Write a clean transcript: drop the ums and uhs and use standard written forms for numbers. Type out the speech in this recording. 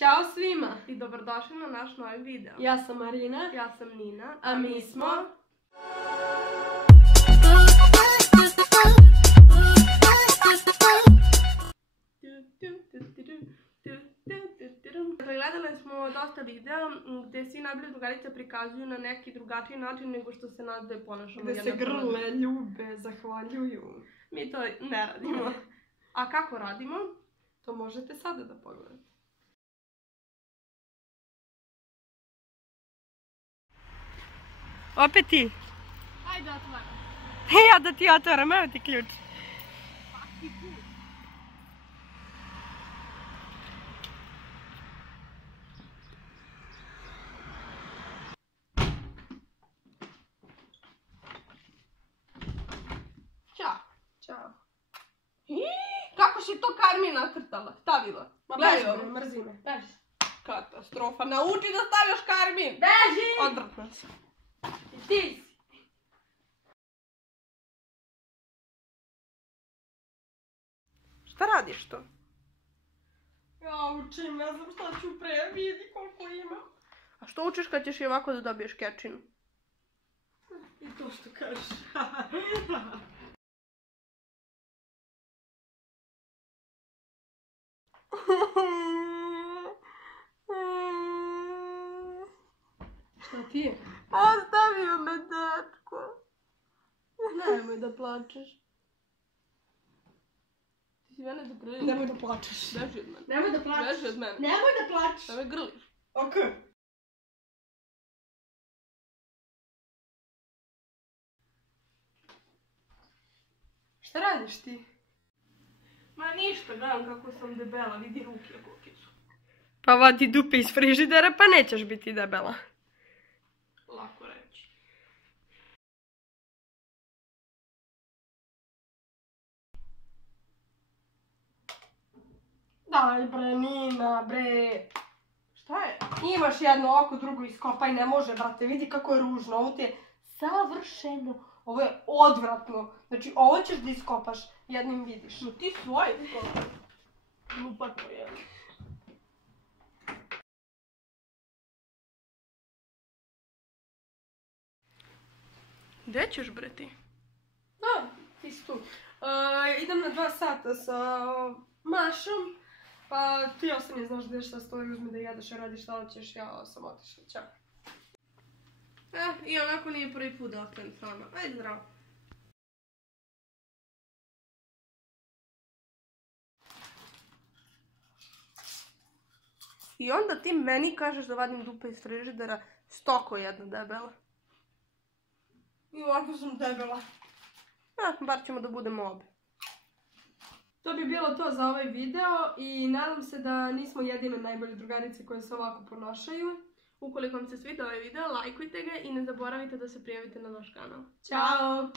Ćao svima! I dobrodošli na naš novi video. Ja sam Marina. Ja sam Nina. A mi smo... Gledali smo dosta videa gde svi najbolje drugarice prikazuju na neki drugačiji način nego što se nas dve ponašamo. Gde se grle, ljube, zahvaljuju. Mi to ne radimo. A kako radimo? To možete sada da pogledate. Opet ti. Ajde, otvaram. Ja da ti otvaram, evo ti ključ. Ćao. Ćao. Kako si to Karmi nacrtala? Stavila. Gledaj ovo. Mrzi me. Beži. Katastrofa. Nauči da stavljaš Karmin. Beži! Odvrtno se. I ti si. Šta radiš to? Ja učim, ne znam šta ću pre, vidi koliko imam. A što učiš kad ćeš i ovako da dobiješ kečinu? I to što kažeš. Šta ti je? Ostavio me dečko. Nemoj da plačeš. Ti si mene zagrlila. Nemoj da plačeš. Beži od mene. Nemoj da plačeš. Beži od mene. Nemoj da plačeš. Da me grliš. Ok. Šta radiš ti? Ma ništa, gledam kako sam debela, vidi ruke kolike su. Pa vadi dupe iz frižidera pa nećeš biti debela. Lako reći. Daj bre, Nina, bre. Šta je? Imaš jedno oko, drugo iskopaj, ne može, brate, vidi kako je ružno, ovo ti je savršeno, ovo je odvratno, znači ovo ćeš da iskopaš, jednim vidiš. No ti svoje skopaj. Lupatno je. Gde ćeš bre ti? Da, ti si tu. Idem na 2 sata sa Mašom, pa ti ostani, znaš gdje šta stoji, uzmi da jedeš, radiš šta hoćeš, ja sam otišla, ćao. I onako nije prvi put da ostanem s vama. Ajde, zdravo. I onda ti meni kažeš da vadim dupe iz frižidera, stoko jedna debela. I ovako sam debela. Bar ćemo da budemo obe. To bi bilo to za ovaj video i nadam se da nismo jedine najbolje drugarice koje se ovako ponašaju. Ukoliko vam se sviđa ovaj video, lajkujte ga i ne zaboravite da se prijavite na naš kanal. Ćao!